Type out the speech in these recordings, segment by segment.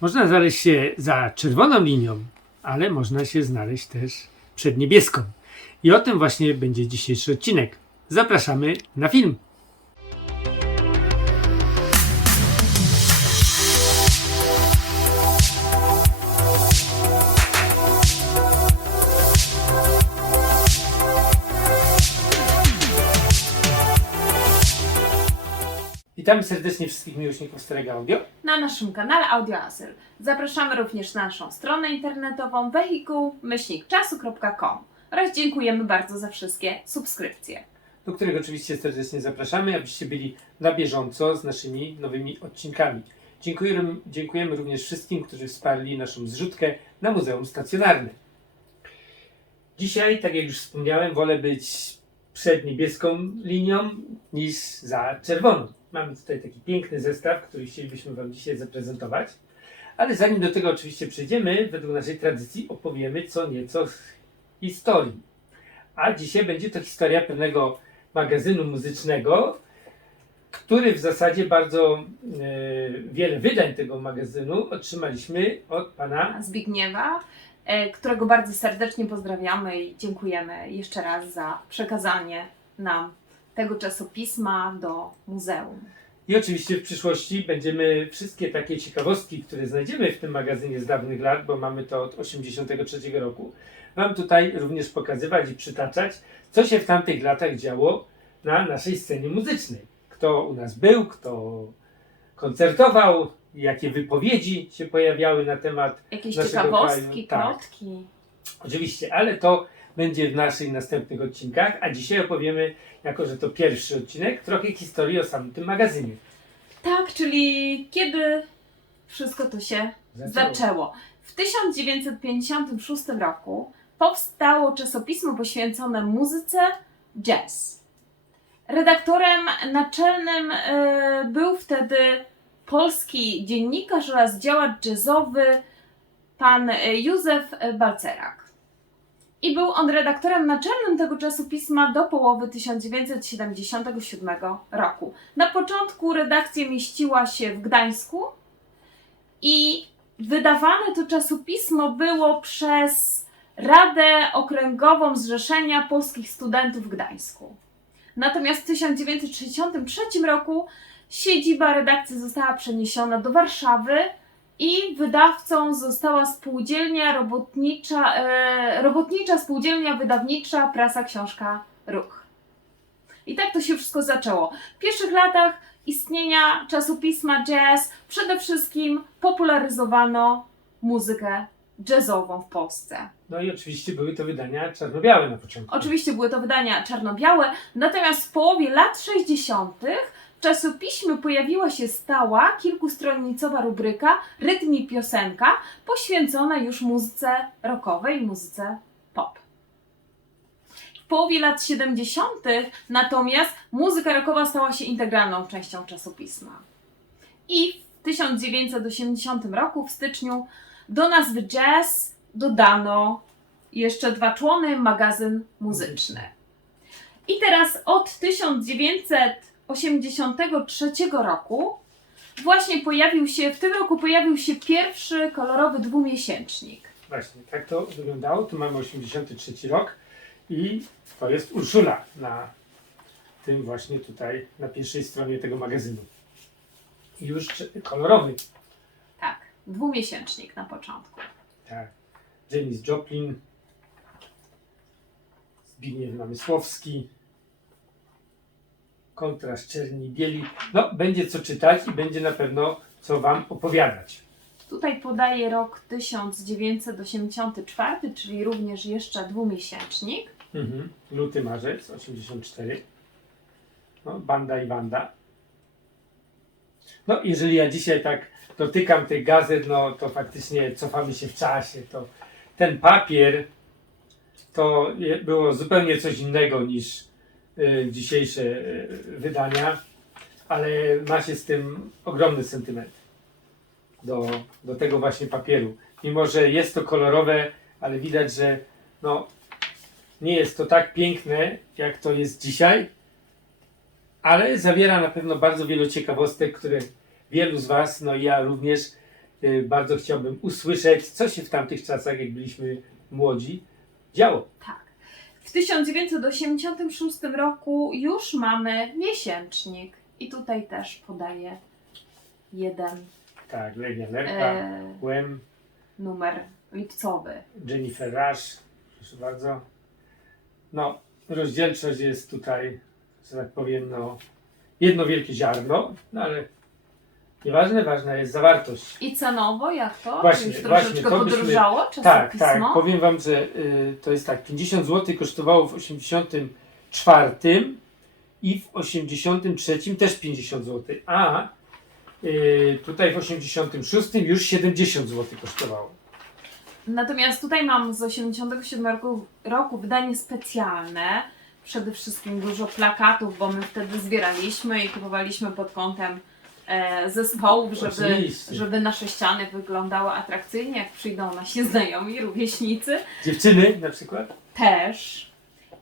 Można znaleźć się za czerwoną linią, ale można się znaleźć też przed niebieską. I o tym właśnie będzie dzisiejszy odcinek. Zapraszamy na film. Witamy serdecznie wszystkich miłośników Starego Audio. na naszym kanale Audioazyl. Zapraszamy również na naszą stronę internetową wehikuł-czasu.com oraz dziękujemy bardzo za wszystkie subskrypcje. do których oczywiście serdecznie zapraszamy, abyście byli na bieżąco z naszymi nowymi odcinkami. Dziękujemy, dziękujemy również wszystkim, którzy wsparli naszą zrzutkę na Muzeum Stacjonarne. Dzisiaj, tak jak już wspomniałem, wolę być przed niebieską linią niż za czerwoną. Mamy tutaj taki piękny zestaw, który chcielibyśmy Wam dzisiaj zaprezentować. Ale zanim do tego oczywiście przejdziemy, według naszej tradycji opowiemy co nieco z historii. A dzisiaj będzie to historia pewnego magazynu muzycznego, który w zasadzie bardzo e, wiele wydań tego magazynu otrzymaliśmy od pana. Zbigniewa, e, którego bardzo serdecznie pozdrawiamy i dziękujemy jeszcze raz za przekazanie nam tego czasopisma do muzeum. I oczywiście w przyszłości będziemy wszystkie takie ciekawostki, które znajdziemy w tym magazynie z dawnych lat, bo mamy to od 1983 roku, Wam tutaj również pokazywać i przytaczać, co się w tamtych latach działo na naszej scenie muzycznej. Kto u nas był, kto koncertował, jakie wypowiedzi się pojawiały na temat Jakieś Naszego ciekawostki, kraju, tak. plotki. Oczywiście, ale to będzie w naszych następnych odcinkach, a dzisiaj opowiemy, jako że to pierwszy odcinek, trochę historii o samym tym magazynie. Tak, czyli kiedy wszystko to się Zaczęło. zaczęło. W 1956 roku powstało czasopismo poświęcone muzyce jazz. Redaktorem naczelnym e, był wtedy polski dziennikarz oraz działacz jazzowy pan e, Józef Balcerak. I był on redaktorem naczelnym tego czasopisma do połowy 1977 roku. Na początku redakcja mieściła się w Gdańsku i wydawane to czasopismo było przez Radę Okręgową Zrzeszenia Polskich Studentów w Gdańsku. Natomiast w 1963 roku siedziba redakcji została przeniesiona do Warszawy i wydawcą została spółdzielnia robotnicza, e, robotnicza spółdzielnia wydawnicza Prasa Książka Ruch. I tak to się wszystko zaczęło. W pierwszych latach istnienia czasopisma jazz przede wszystkim popularyzowano muzykę jazzową w Polsce. No i oczywiście były to wydania czarno-białe na początku. Oczywiście były to wydania czarno-białe, natomiast w połowie lat 60. w czasopiśmie pojawiła się stała, kilkustronicowa rubryka Rytm i piosenka, poświęcona już muzyce rockowej muzyce pop. W połowie lat 70. natomiast muzyka rockowa stała się integralną częścią czasopisma. I w 1980 roku, w styczniu, do nazwy jazz dodano jeszcze dwa człony, magazyn muzyczny. I teraz od 1983 roku właśnie pojawił się, w tym roku pojawił się pierwszy kolorowy dwumiesięcznik. Właśnie, tak to wyglądało. Tu mamy 83 rok i to jest Urszula na tym właśnie tutaj, na pierwszej stronie tego magazynu. I już kolorowy. Tak, dwumiesięcznik na początku. Tak. Janis Joplin, Zbigniew Namysłowski, kontrast czerni bieli. No, będzie co czytać i będzie na pewno co Wam opowiadać. Tutaj podaje rok 1984, czyli również jeszcze dwumiesięcznik. Mhm. Luty, marzec, 84. No, banda i banda. No, jeżeli ja dzisiaj tak dotykam tych gazet, no to faktycznie cofamy się w czasie. To ten papier to było zupełnie coś innego niż dzisiejsze y, wydania, ale ma się z tym ogromny sentyment do, do tego właśnie papieru. Mimo, że jest to kolorowe, ale widać, że no, nie jest to tak piękne, jak to jest dzisiaj, ale zawiera na pewno bardzo wiele ciekawostek, które wielu z Was, no i ja również y, bardzo chciałbym usłyszeć, co się w tamtych czasach, jak byliśmy młodzi, działo. Tak. W 1986 roku już mamy miesięcznik i tutaj też podaję jeden Tak, Legia Nerka, e, Łem, numer lipcowy. Jennifer Rush, proszę bardzo. No, rozdzielczość jest tutaj, że tak powiem, no, jedno wielkie ziarno, no ale nieważne, ważna jest zawartość. I cenowo jak to? Właśnie, Już właśnie, to byśmy- podrożało Tak, czasopismo? tak. Powiem Wam, że y, to jest tak. 50 zł kosztowało w 84 i w 83 też 50 zł, a y, tutaj w 86 już 70 zł kosztowało. Natomiast tutaj mam z 87 roku, roku wydanie specjalne. Przede wszystkim dużo plakatów, bo my wtedy zbieraliśmy i kupowaliśmy pod kątem zespołów, żeby, Oczywiście. żeby nasze ściany wyglądały atrakcyjnie, jak przyjdą nasi znajomi, rówieśnicy. Dziewczyny na przykład? Też.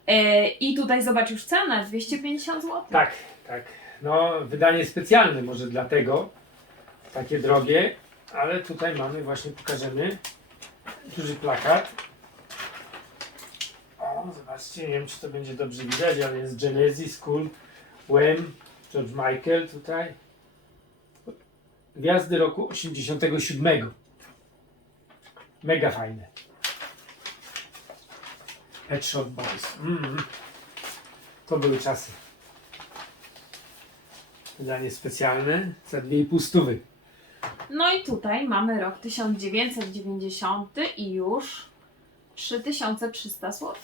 E, I tutaj zobacz już cenę, 250 zł. Tak, tak. No, wydanie specjalne może dlatego, takie drogie, ale tutaj mamy, właśnie pokażemy, duży plakat. O, zobaczcie, nie wiem czy to będzie dobrze widać, ale jest Genesis, Cool, Wham, George Michael tutaj. Gwiazdy roku 87. Mega fajne. Pet Shop Boys. Mm. To były czasy. Wydanie specjalne za 2,5 stówy. No i tutaj mamy rok 1990 i już 3300 zł.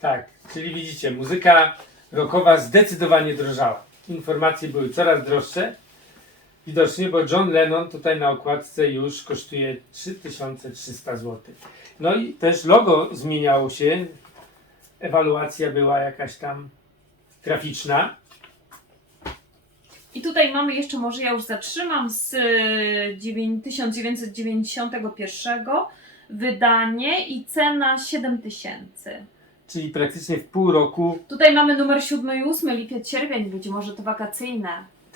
Tak, czyli widzicie, muzyka rockowa zdecydowanie drożała. Informacje były coraz droższe. Widocznie, bo John Lennon tutaj na okładce już kosztuje 3300 zł. No i też logo zmieniało się. Ewaluacja była jakaś tam graficzna. I tutaj mamy jeszcze, może ja już zatrzymam, z e, dziewię- 1991 wydanie i cena 7000. Czyli praktycznie w pół roku Tutaj mamy numer 7 i 8, lipiec, sierpień, być może to wakacyjne.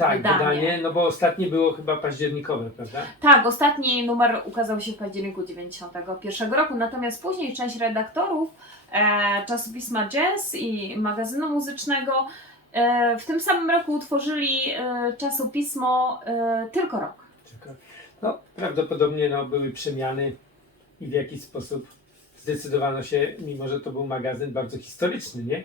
Tak, Wydanie. no bo ostatnie było chyba październikowe, prawda? Tak, ostatni numer ukazał się w październiku 91 roku, natomiast później część redaktorów e, czasopisma Jazz i magazynu muzycznego e, w tym samym roku utworzyli e, czasopismo e, Tylko Rok. Tylko, no, prawdopodobnie no, były przemiany i w jakiś sposób zdecydowano się, mimo że to był magazyn bardzo historyczny, nie?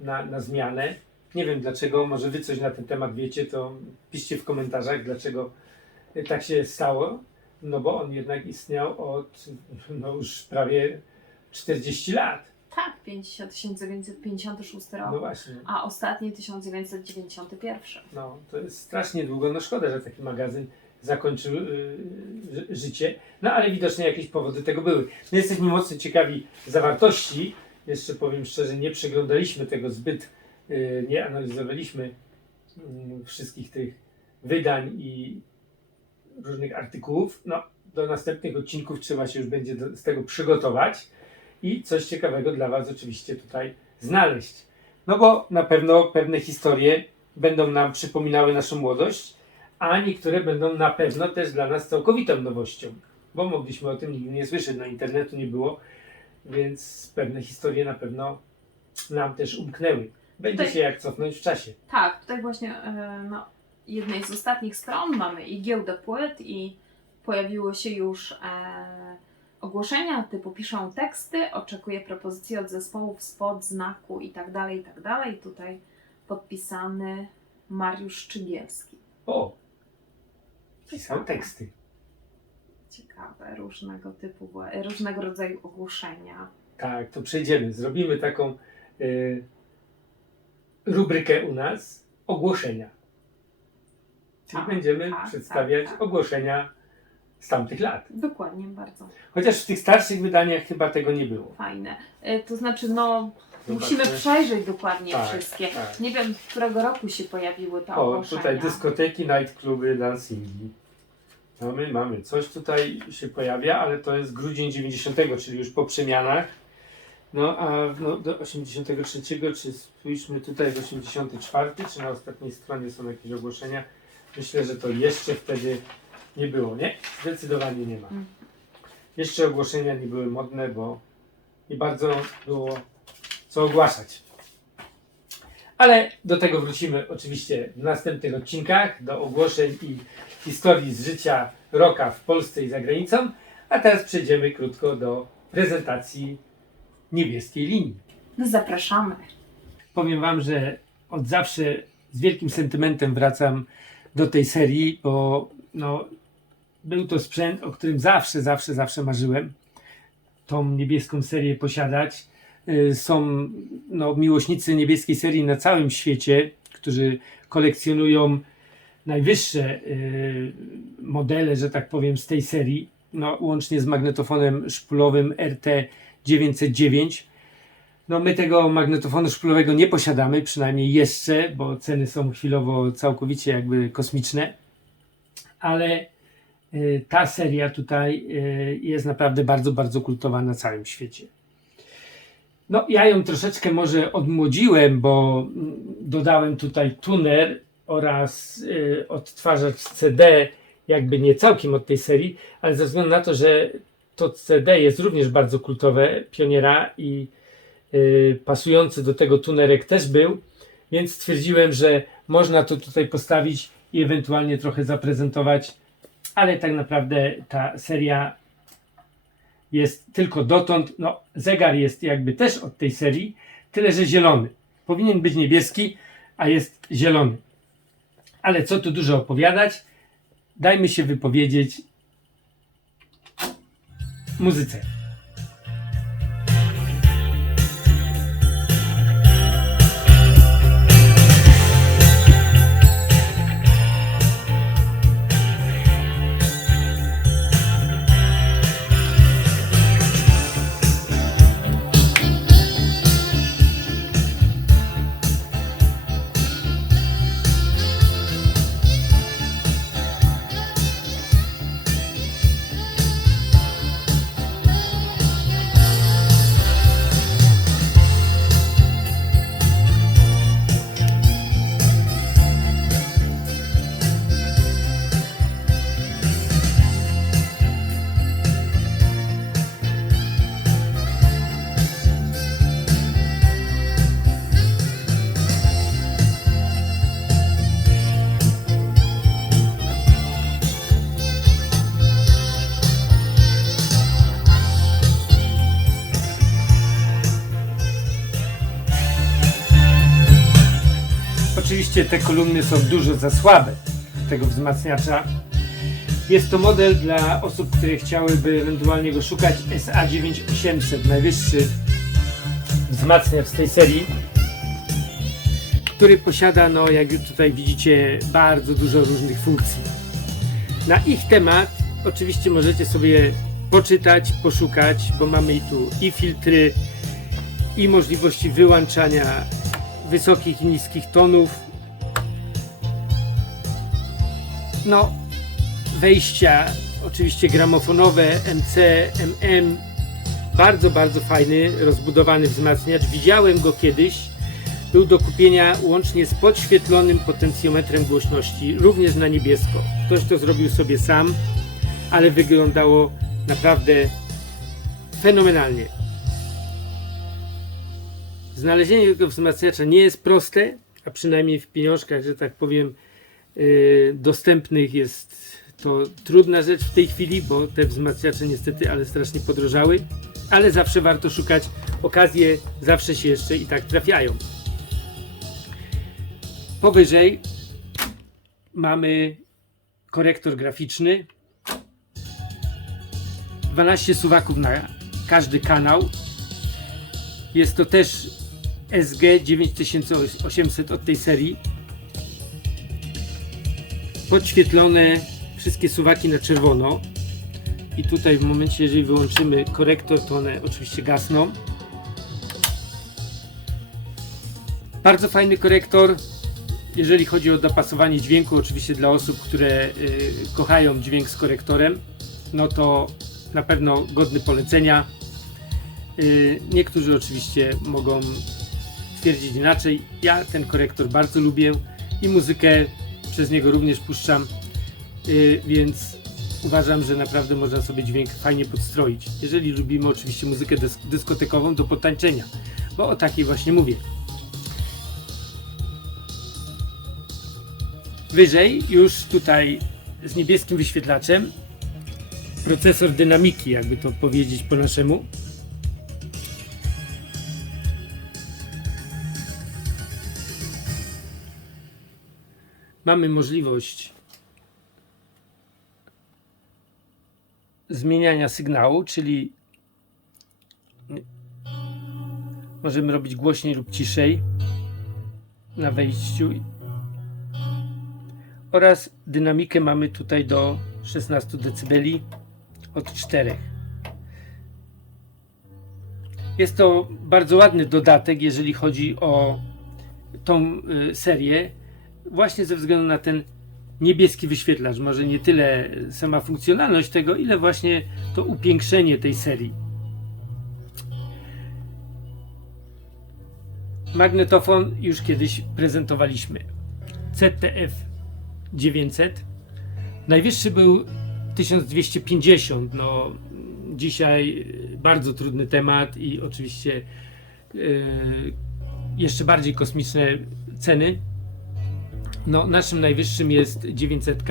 Na, na zmianę. Nie wiem dlaczego, może wy coś na ten temat wiecie, to piszcie w komentarzach, dlaczego tak się stało. No bo on jednak istniał od no, już prawie 40 lat. Tak, 50, 1956 rok, No właśnie. a ostatni 1991. No, to jest strasznie długo. No szkoda, że taki magazyn zakończył yy, ży- życie. No ale widocznie jakieś powody tego były. My jesteśmy mocno ciekawi zawartości. Jeszcze powiem szczerze, nie przeglądaliśmy tego zbyt, nie analizowaliśmy yy, wszystkich tych wydań i różnych artykułów. No, do następnych odcinków trzeba się już będzie do, z tego przygotować i coś ciekawego dla Was oczywiście tutaj znaleźć. No bo na pewno pewne historie będą nam przypominały naszą młodość, a niektóre będą na pewno też dla nas całkowitą nowością, bo mogliśmy o tym nigdy nie słyszeć, no internetu nie było, więc pewne historie na pewno nam też umknęły. Będzie Tutaj- się jak cofnąć w czasie. Tak, tutaj właśnie e, na jednej z ostatnich stron mamy i giełdę płyt i pojawiło się już e, ogłoszenia typu piszą teksty, oczekuję propozycji od zespołów spod znaku i tak dalej, i tak dalej. Tutaj podpisany Mariusz Szczygielski. O! Pisał teksty. Ciekawe, różnego typu, wła- różnego rodzaju ogłoszenia. Tak, to przejdziemy. Zrobimy taką y, rubrykę u nas ogłoszenia. Czyli Tak, będziemy tak, przedstawiać tak, tak. ogłoszenia z tamtych lat. Dokładnie, bardzo Chociaż w tych starszych wydaniach chyba tego nie było. fajne. E, to znaczy, no, Zobaczmy. musimy przejrzeć dokładnie wszystkie. Nie wiem, którego roku się pojawiły te O, ogłoszenia. tutaj dyskoteki, nightcluby, dancingi. Mamy, mamy. Coś tutaj się pojawia, ale to jest grudzień 90, czyli już po przemianach. No a no, do 83, czy spójrzmy tutaj w 84, czy na ostatniej stronie są jakieś ogłoszenia. Myślę, że to jeszcze wtedy nie było, nie? Zdecydowanie nie ma. Mm. Jeszcze ogłoszenia nie były modne, bo nie bardzo było co ogłaszać. Ale do tego wrócimy oczywiście w następnych odcinkach, do ogłoszeń i historii z życia roka w Polsce i za granicą. A teraz przejdziemy krótko do prezentacji niebieskiej linii. No zapraszamy. Powiem Wam, że od zawsze z wielkim sentymentem wracam do tej serii, bo no, był to sprzęt, o którym zawsze, zawsze, zawsze marzyłem. Tą niebieską serię posiadać. Y, Są no, miłośnicy niebieskiej serii na całym świecie, którzy kolekcjonują najwyższe y, modele, że tak powiem, z tej serii. No, łącznie z magnetofonem szpulowym RT909. No my tego magnetofonu szpulowego nie posiadamy, przynajmniej jeszcze, bo ceny są chwilowo całkowicie jakby kosmiczne. Ale y, ta seria tutaj y, jest naprawdę bardzo, bardzo kultowa na całym świecie. No ja ją troszeczkę może odmłodziłem, bo mm, dodałem tutaj tuner oraz y, odtwarzacz CD, jakby nie całkiem od tej serii, ale ze względu na to, że to CD jest również bardzo kultowe, pioniera i y, pasujący do tego tunerek też był, więc stwierdziłem, że można to tutaj postawić i ewentualnie trochę zaprezentować, ale tak naprawdę ta seria jest tylko dotąd, no zegar jest jakby też od tej serii, tyle że zielony. Powinien być niebieski, a jest zielony. Ale co tu dużo opowiadać, dajmy się wypowiedzieć muzyce. Oczywiście te kolumny są dużo za słabe tego wzmacniacza. Jest to model dla osób, które chciałyby ewentualnie go szukać SA9800, najwyższy wzmacniacz z tej serii, który posiada, no jak już tutaj widzicie, bardzo dużo różnych funkcji. Na ich temat oczywiście możecie sobie poczytać, poszukać, bo mamy i tu i filtry, i możliwości wyłączania wysokich i niskich tonów. No, wejścia oczywiście gramofonowe, MC, MM. Bardzo, bardzo fajny, rozbudowany wzmacniacz. Widziałem go kiedyś. Był do kupienia łącznie z podświetlonym potencjometrem głośności, również na niebiesko. Ktoś to zrobił sobie sam, ale wyglądało naprawdę fenomenalnie. Znalezienie tego wzmacniacza nie jest proste, a przynajmniej w pieniążkach, że tak powiem, yy, dostępnych jest to trudna rzecz w tej chwili, bo te wzmacniacze niestety, ale strasznie podrożały, ale zawsze warto szukać. Okazje zawsze się jeszcze i tak trafiają. Powyżej mamy korektor graficzny. 12 suwaków na każdy kanał. Jest to też SG 9800 od tej serii. Podświetlone wszystkie suwaki na czerwono. I tutaj w momencie, jeżeli wyłączymy korektor, to one oczywiście gasną. Bardzo fajny korektor, jeżeli chodzi o dopasowanie dźwięku, oczywiście dla osób, które y, kochają dźwięk z korektorem, no to na pewno godny polecenia. Y, niektórzy oczywiście mogą twierdzić inaczej. Ja ten korektor bardzo lubię i muzykę przez niego również puszczam, y, więc uważam, że naprawdę można sobie dźwięk fajnie podstroić. Jeżeli lubimy oczywiście muzykę dysk dyskotekową do potańczenia, bo o takiej właśnie mówię. Wyżej już tutaj z niebieskim wyświetlaczem procesor dynamiki, jakby to powiedzieć po naszemu. Mamy możliwość zmieniania sygnału, czyli możemy robić głośniej lub ciszej na wejściu oraz dynamikę mamy tutaj do 16 dB od 4. Jest to bardzo ładny dodatek, jeżeli chodzi o tą y, serię, właśnie ze względu na ten niebieski wyświetlacz. Może nie tyle sama funkcjonalność tego, ile właśnie to upiększenie tej serii. Magnetofon już kiedyś prezentowaliśmy. ZTF 900. Najwyższy był 1250. No, dzisiaj bardzo trudny temat i oczywiście yy, jeszcze bardziej kosmiczne ceny. No, naszym najwyższym jest 900.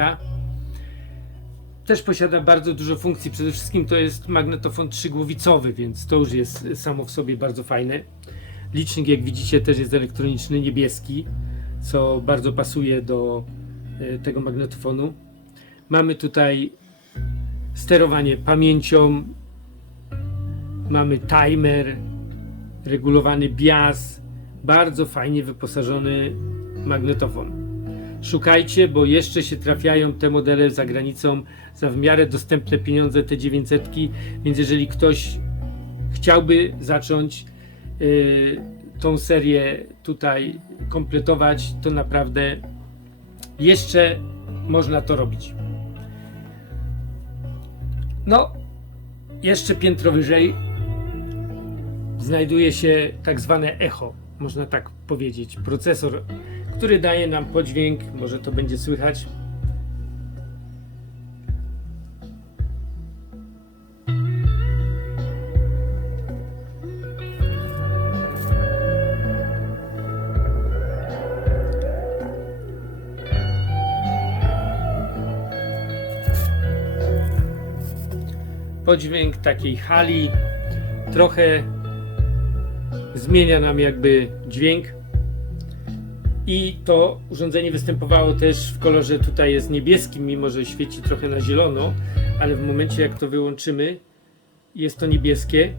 Też posiada bardzo dużo funkcji. Przede wszystkim to jest magnetofon trzygłowicowy, więc to już jest samo w sobie bardzo fajne. Licznik, jak widzicie, też jest elektroniczny, niebieski, co bardzo pasuje do e, tego magnetofonu. Mamy tutaj sterowanie pamięcią, mamy timer, regulowany bias, bardzo fajnie wyposażony magnetofon. Szukajcie, bo jeszcze się trafiają te modele za granicą za w miarę dostępne pieniądze, te 900, więc jeżeli ktoś chciałby zacząć y, tą serię tutaj kompletować, to naprawdę jeszcze można to robić. No, jeszcze piętro wyżej znajduje się tak zwane echo, można tak powiedzieć, procesor, który daje nam podźwięk, może to będzie słychać. Podźwięk takiej hali trochę zmienia nam jakby dźwięk. I to urządzenie występowało też w kolorze tutaj jest niebieskim, mimo że świeci trochę na zielono, ale w momencie jak to wyłączymy, jest to niebieskie.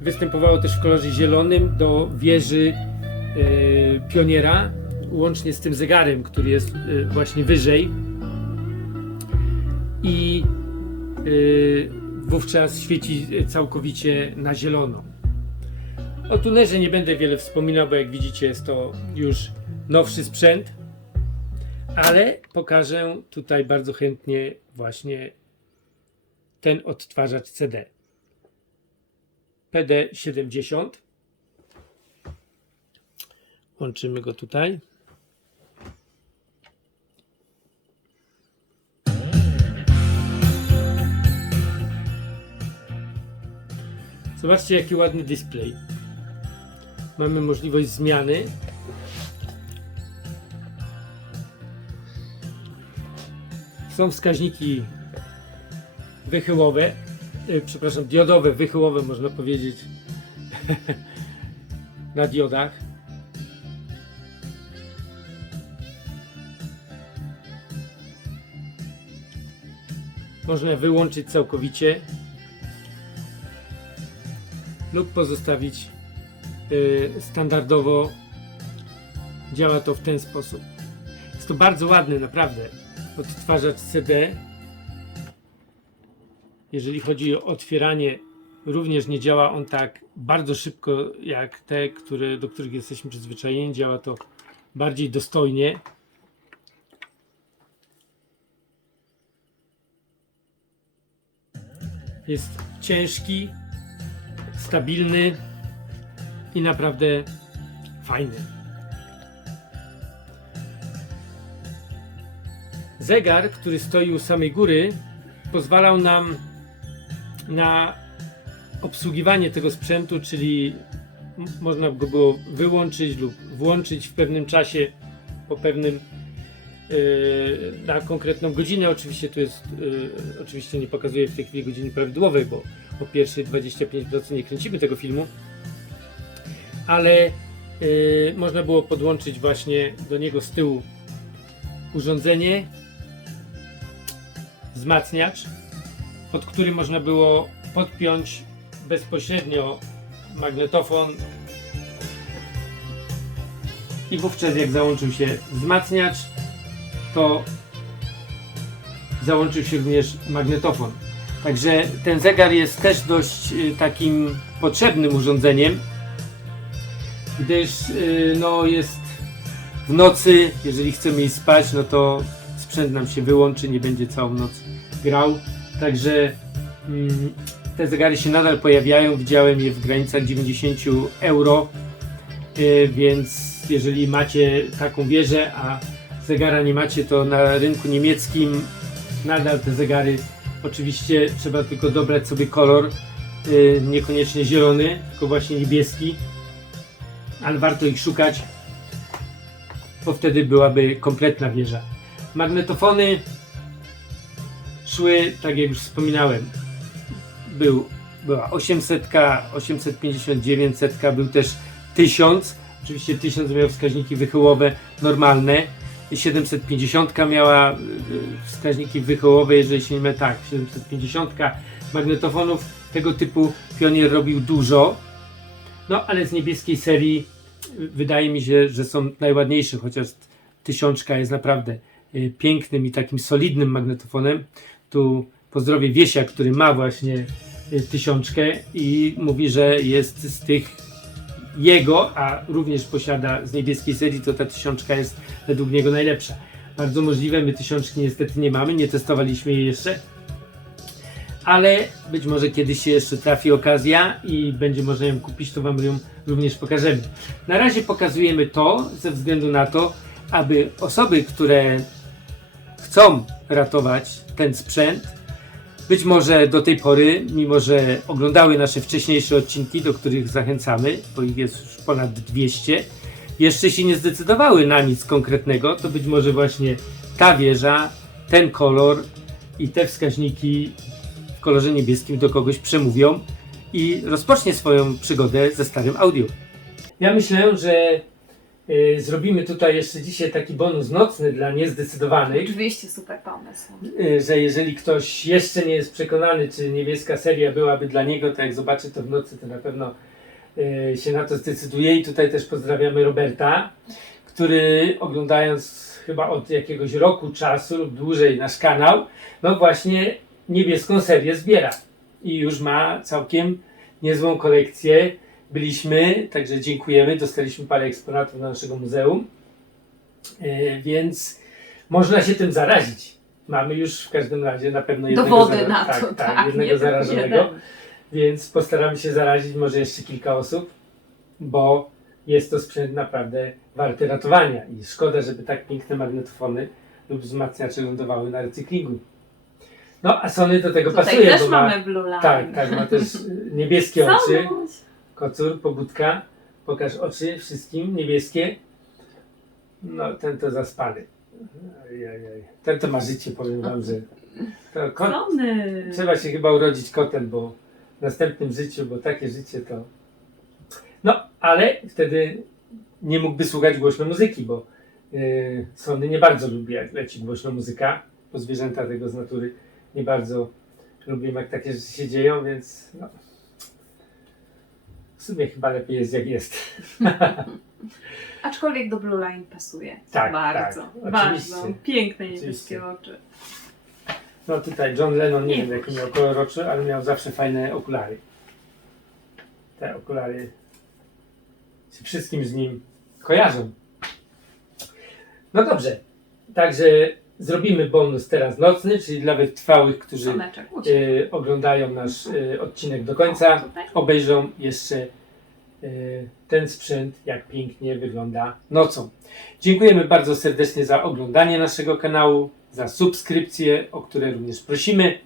Występowało też w kolorze zielonym do wieży e, pioniera, łącznie z tym zegarem, który jest e, właśnie wyżej. I e, wówczas świeci całkowicie na zielono. O tunerze nie będę wiele wspominał, bo jak widzicie jest to już nowszy sprzęt, ale pokażę tutaj bardzo chętnie właśnie ten odtwarzacz CD. PD70. Łączymy go tutaj. Zobaczcie jaki ładny display. Mamy możliwość zmiany. Są wskaźniki wychyłowe, e, przepraszam, diodowe, wychyłowe można powiedzieć na diodach. Można wyłączyć całkowicie lub pozostawić y, standardowo. Działa to w ten sposób. Jest to bardzo ładny, naprawdę. Odtwarzacz CD. Jeżeli chodzi o otwieranie, również nie działa on tak bardzo szybko jak te, które, do których jesteśmy przyzwyczajeni. Działa to bardziej dostojnie. Jest ciężki, stabilny i naprawdę fajny. Zegar, który stoi u samej góry, pozwalał nam na obsługiwanie tego sprzętu, czyli można go było wyłączyć lub włączyć w pewnym czasie, po pewnym yy, na konkretną godzinę. Oczywiście tu jest, yy, oczywiście nie pokazuję w tej chwili godziny prawidłowej, bo o pierwszej 25% nie kręcimy tego filmu, ale yy, można było podłączyć właśnie do niego z tyłu urządzenie, wzmacniacz, pod który można było podpiąć bezpośrednio magnetofon i wówczas jak załączył się wzmacniacz, to załączył się również magnetofon. Także ten zegar jest też dość y, takim potrzebnym urządzeniem, gdyż y, no, jest w nocy, jeżeli chcemy iść spać, no to sprzęt nam się wyłączy, nie będzie całą noc grał. Także mm, te zegary się nadal pojawiają. Widziałem je w granicach 90 euro. Y, więc jeżeli macie taką wieżę, a zegara nie macie, to na rynku niemieckim nadal te zegary oczywiście trzeba tylko dobrać sobie kolor. y, Niekoniecznie zielony, tylko właśnie niebieski. Ale warto ich szukać, bo wtedy byłaby kompletna wieża. Magnetofony szły, tak jak już wspominałem, był, była 800, 850, 900, był też 1000. Oczywiście 1000 miał wskaźniki wychyłowe normalne. 750 miała y, wskaźniki wychyłowe, jeżeli się nie mylę, tak, 750 magnetofonów tego typu Pionier robił dużo. No ale z niebieskiej serii y, wydaje mi się, że są najładniejsze, chociaż tysiączka jest naprawdę y, pięknym i takim solidnym magnetofonem. Tu pozdrowię Wiesia, który ma właśnie y, tysiączkę i mówi, że jest z tych jego, a również posiada z niebieskiej serii, to ta tysiączka jest według niego najlepsza. Bardzo możliwe, my tysiączki niestety nie mamy, nie testowaliśmy jej jeszcze, ale być może kiedyś się jeszcze trafi okazja i będzie można ją kupić, to Wam ją również pokażemy. Na razie pokazujemy to ze względu na to, aby osoby, które chcą ratować ten sprzęt, być może do tej pory, mimo że oglądały nasze wcześniejsze odcinki, do których zachęcamy, bo ich jest już ponad 200, jeszcze się nie zdecydowały na nic konkretnego, to być może właśnie ta wieża, ten kolor i te wskaźniki w kolorze niebieskim do kogoś przemówią i rozpocznie swoją przygodę ze starym audio. Ja myślę, że zrobimy tutaj jeszcze dzisiaj taki bonus nocny dla niezdecydowanych. Oczywiście super pomysł. Y, że jeżeli ktoś jeszcze nie jest przekonany, czy niebieska seria byłaby dla niego, to jak zobaczy to w nocy, to na pewno y, się na to zdecyduje. I tutaj też pozdrawiamy Roberta, który oglądając chyba od jakiegoś roku czasu lub dłużej nasz kanał, no właśnie niebieską serię zbiera. I już ma całkiem niezłą kolekcję. Byliśmy, także dziękujemy. Dostaliśmy parę eksponatów do naszego muzeum. Y, więc można się tym zarazić. Mamy już w każdym razie na pewno jednego, Dowody na to, tak, tak. tak, jednego nie zarażonego, jeden. więc postaramy się zarazić może jeszcze kilka osób, bo jest to sprzęt naprawdę warty ratowania i szkoda, żeby tak piękne magnetofony lub wzmacniacze lądowały na recyklingu. No, a Sony do tego Tutaj pasuje, też bo ma, mamy Blue Line. tak, tak, ma też niebieskie oczy. Kocur, pobudka, pokaż oczy wszystkim, niebieskie. No, ten to zaspany. Ojej, Ten to ma życie, powiem wam, że to kot, Sony. trzeba się chyba urodzić kotem, bo w następnym życiu, bo takie życie to... No, ale wtedy nie mógłby słuchać głośno muzyki, bo yy, Sony nie bardzo lubi, jak leci głośno muzyka, bo zwierzęta tego z natury nie bardzo lubią, jak takie rzeczy się dzieją, więc no, w sumie chyba lepiej jest jak jest. Aczkolwiek do Blue Line pasuje. Tak, bardzo, tak, bardzo. Piękne Oczywiście. niebieskie oczy. No tutaj John Lennon, nie Nie wiem jaki miał kolor oczu, ale miał zawsze fajne okulary. Te okulary się wszystkim z nim kojarzą. No dobrze, także zrobimy bonus teraz nocny, czyli dla wytrwałych, którzy uciekł. e, oglądają nasz e, odcinek do końca, Tutaj. obejrzą jeszcze e, ten sprzęt, jak pięknie wygląda nocą. Dziękujemy bardzo serdecznie za oglądanie naszego kanału, za subskrypcję, o które również prosimy.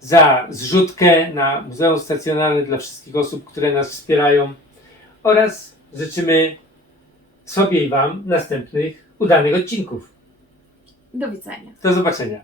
za zrzutkę na Muzeum Stacjonarne dla wszystkich osób, które nas wspierają oraz życzymy sobie i Wam następnych udanych odcinków. Do widzenia. Do zobaczenia.